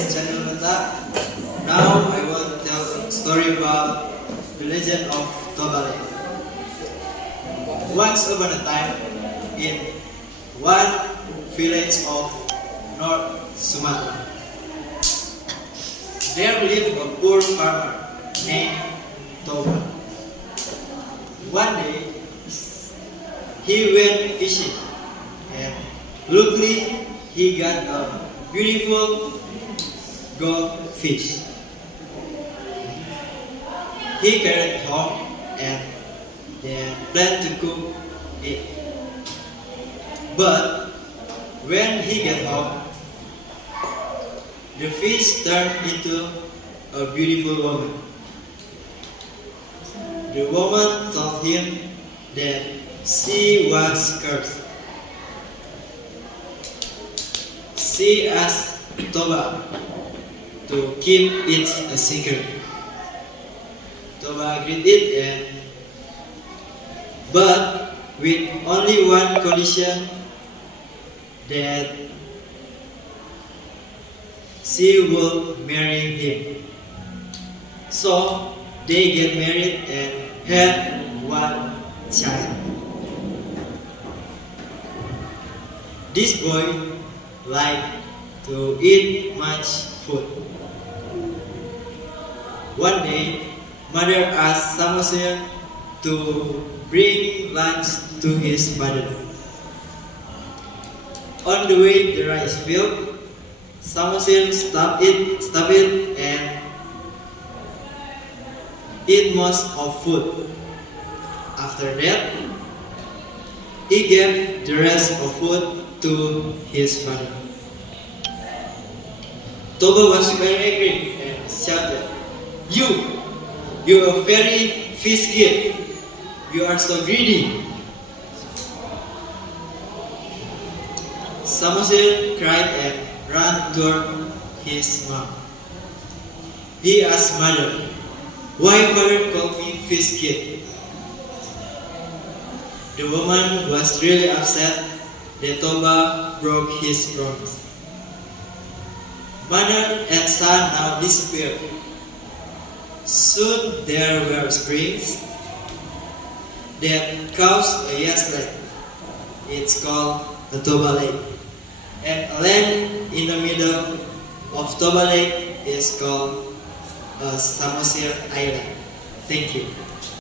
is Channel Mata. Now I will tell a story about the legend of Toba Lake. Once upon a time, in one village of North Sumatra, there lived a poor farmer named Toba. One day, he went fishing and luckily he got a beautiful goldfish. He carried it home and then planned to cook it. But when he got home, the fish turned into a beautiful woman. The woman told him that she was cursed. She asked Toba to keep it a secret. Toba agreed but with only one condition, that she will marry him. So they get married and had one child. This boy liked to eat much food. One day, mother asked Samuel to bring lunch to his father. On the way to the rice field, Samuel stopped it and eat most of food. After that, he gave the rest of food to his father. Toba was very angry and shouted, You are a very fish kid. You are so greedy." Samuel cried and ran toward his mom. He asked mother, "Why father called me fish kid?" The woman was really upset that Toba broke his promise. Mother and son now disappeared. Soon there were springs that caused a yes lake. It's called the Toba Lake. And a land in the middle of Toba Lake is called Samosir Island. Thank you.